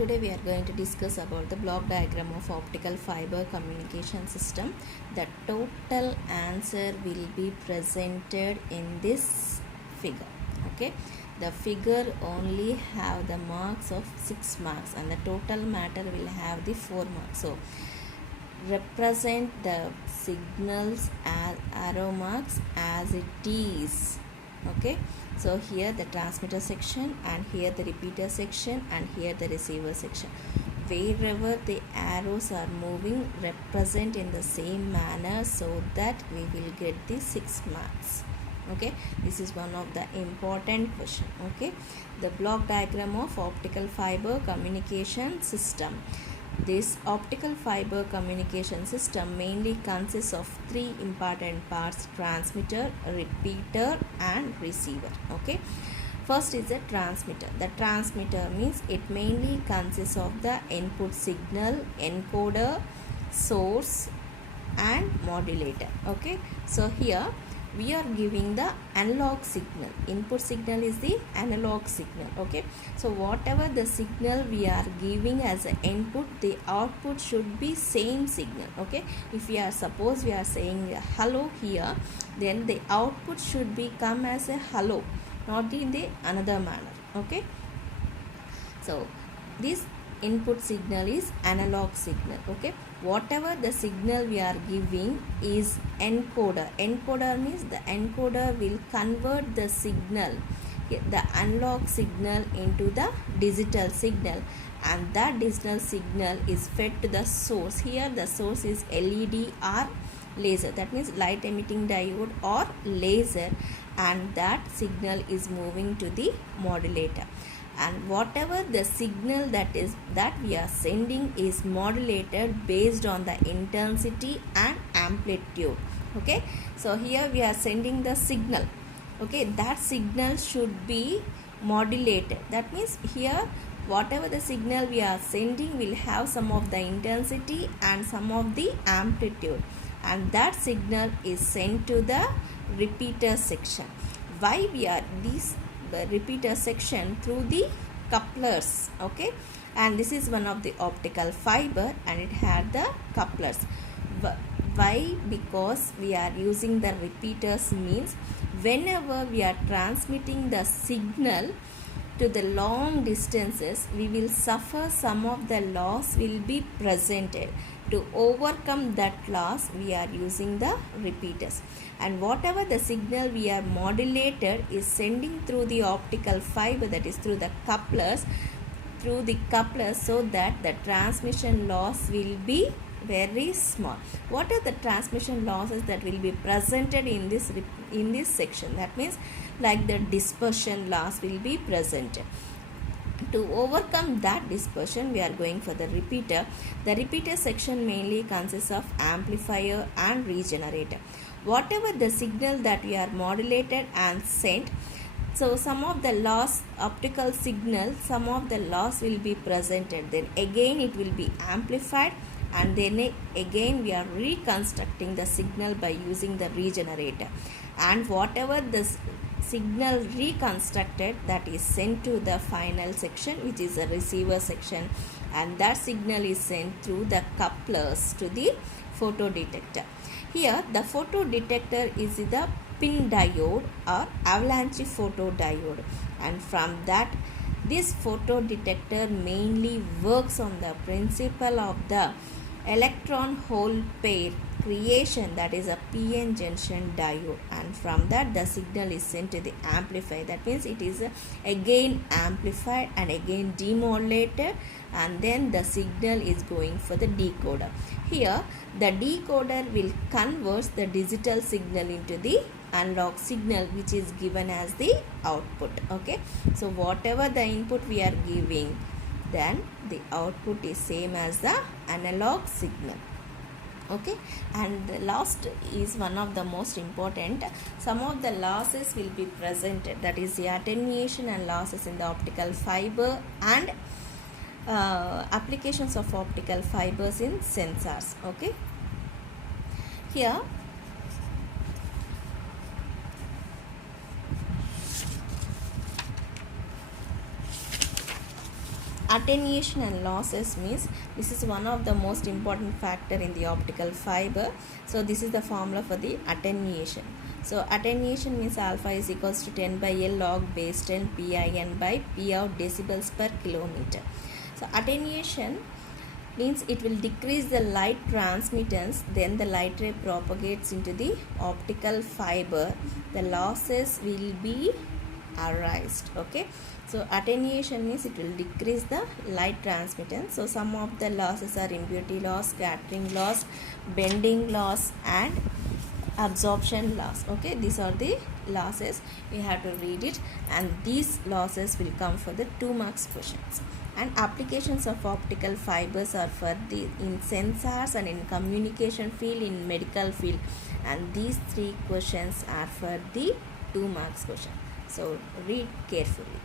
Today we are going to discuss about the block diagram of optical fiber communication system. The total answer will be presented in this figure. Okay, the figure only have the marks of 6 marks and the total matter will have the 4 marks. So represent the signals as arrow marks as it is. Okay, so here the transmitter section and here the repeater section and here the receiver section. Wherever the arrows are moving, represent in the same manner so that we will get the 6 marks. Okay, this is one of the important question. Okay, the block diagram of optical fiber communication system. This optical fiber communication system mainly consists of 3 important parts: transmitter, repeater and receiver. Okay, first is the transmitter. The transmitter means it mainly consists of the input signal, encoder, source and modulator. Okay, so here we are giving the analog signal. Input signal is the analog signal. Okay, so whatever the signal we are giving as an input, the output should be same signal. Okay, if we are suppose we are saying hello here, then the output should be come as a hello, not in the another manner. Okay, so this input signal is analog signal. Okay, whatever the signal we are giving is encoder. Encoder means the encoder will convert the signal, the analog signal, into the digital signal, and that digital signal is fed to the source. Here the source is LED or laser, that means light emitting diode or laser, and that signal is moving to the modulator. And whatever the signal that we are sending is modulated based on the intensity and amplitude. Okay, so here we are sending the signal. Okay, that signal should be modulated. That means here whatever the signal we are sending will have some of the intensity and some of the amplitude, and that signal is sent to the repeater section. Why we are the repeater section? Through the couplers. Okay, and this is one of the optical fiber and it had the couplers. Why? Because we are using the repeaters means whenever we are transmitting the signal to the long distances, we will suffer some of the loss will be presented. To overcome that loss, we are using the repeaters, and whatever the signal we are modulated is sending through the optical fiber, that is through the couplers, so that the transmission loss will be very small. What are the transmission losses that will be presented in this section? That means like the dispersion loss will be presented. To overcome that dispersion, we are going for the repeater. The repeater section mainly consists of amplifier and regenerator. Whatever the signal that we are modulated and sent, so some of the loss, optical signal, some of the loss will be presented. Then again it will be amplified, and then again we are reconstructing the signal by using the regenerator. And whatever the signal reconstructed, that is sent to the final section, which is the receiver section, and that signal is sent through the couplers to the photodetector. Here the photodetector is the pin diode or avalanche photodiode, and from that this photodetector mainly works on the principle of the electron hole pair creation, that is a PN junction diode, and from that the signal is sent to the amplifier. That means it is again amplified and again demodulated, and then the signal is going for the decoder. Here the decoder will convert the digital signal into the analog signal, which is given as the output. Okay, so whatever the input we are giving, then the output is same as the analog signal. Okay, and the last is one of the most important. Some of the losses will be presented, that is the attenuation and losses in the optical fiber and applications of optical fibers in sensors. Okay, here Attenuation and losses means this is one of the most important factor in the optical fiber. So this is the formula for the attenuation. So attenuation means alpha is equals to 10 by L log base 10 PIN by P out decibels per kilometer. So attenuation means it will decrease the light transmittance, then the light ray propagates into the optical fiber, the losses will be erased. Okay, so attenuation means it will decrease the light transmittance. So some of the losses are impurity loss, scattering loss, bending loss and absorption loss. Okay, these are the losses, you have to read it, and these losses will come for the 2 marks questions. And applications of optical fibers are for the in sensors and in communication field, in medical field, and these 3 questions are for the 2 marks question. So read carefully.